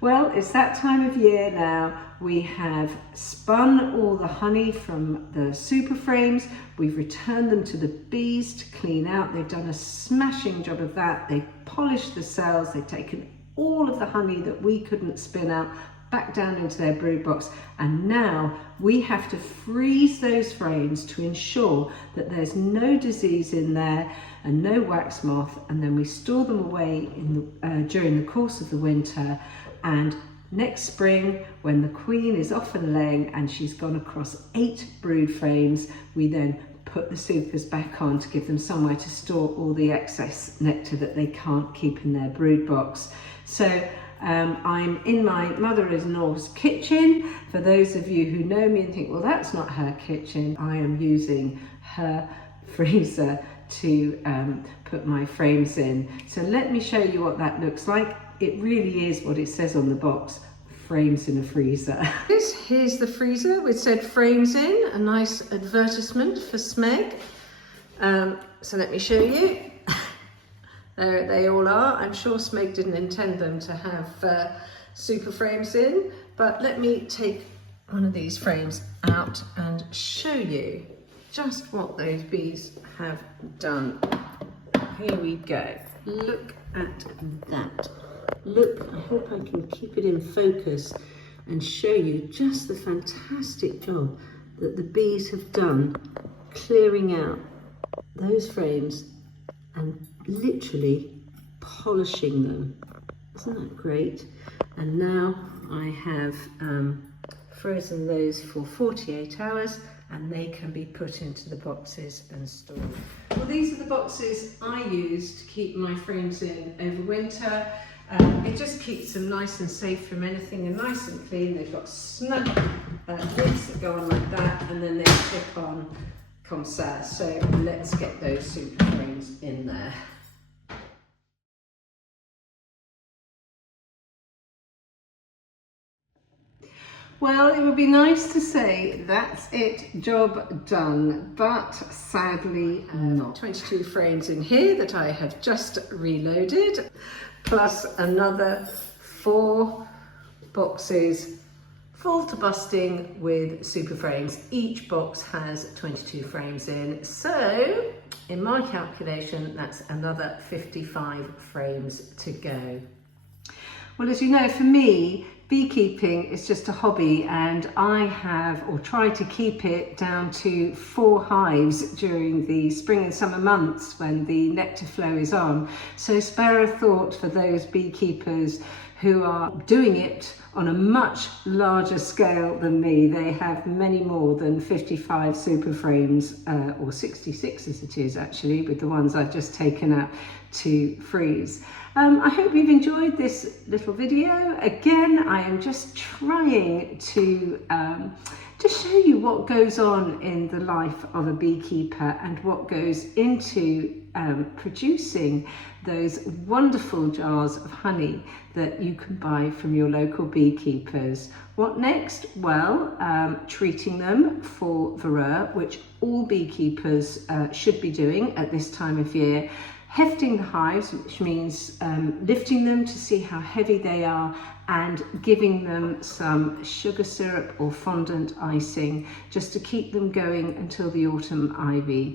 Well, it's that time of year now. We have spun all the honey from the super frames. We've returned them to the bees to clean out. They've done a smashing job of that. They've polished the cells. They've taken all of the honey that we couldn't spin out back down into their brood box, and now we have to freeze those frames to ensure that there's no disease in there and no wax moth, and then we store them away during the course of the winter. And next spring, when the queen is off and laying and she's gone across 8 brood frames, we then put the supers back on to give them somewhere to store all the excess nectar that they can't keep in their brood box. So I'm in my mother-in-law's kitchen. For those of you who know me and think, well, that's not her kitchen, I am using her freezer to put my frames in. So let me show you what that looks like. It really is what it says on the box, frames in a freezer. Here's the freezer. It said frames in, a nice advertisement for Smeg. So let me show you. There they all are. I'm sure Smeg didn't intend them to have super frames in, but let me take one of these frames out and show you just what those bees have done. Here we go. Look at that. Look, I hope I can keep it in focus and show you just the fantastic job that the bees have done clearing out those frames and literally polishing them. Isn't that great? And now I have frozen those for 48 hours and they can be put into the boxes and stored. Well, these are the boxes I use to keep my frames in over winter. It just keeps them nice and safe from anything and nice and clean. They've got snug lids that go on like that, and then they clip on comme ça. So let's get those super frames in there. Well, it would be nice to say that's it, job done, but sadly not. 22 frames in here that I have just reloaded, plus another 4 boxes full to busting with super frames. Each box has 22 frames in, so in my calculation that's another 55 frames to go. Well, as you know, for me, beekeeping is just a hobby, and I have, or try to keep it down to 4 hives during the spring and summer months when the nectar flow is on. So spare a thought for those beekeepers who are doing it on a much larger scale than me. They have many more than 55 super frames, or 66 as it is actually, with the ones I've just taken out to freeze. I hope you've enjoyed this little video. Again, I am just trying to show you what goes on in the life of a beekeeper and what goes into producing those wonderful jars of honey that you can buy from your local beekeepers. What next? Well, treating them for varroa, which all beekeepers should be doing at this time of year. Hefting the hives, which means lifting them to see how heavy they are and giving them some sugar syrup or fondant icing just to keep them going until the autumn ivy.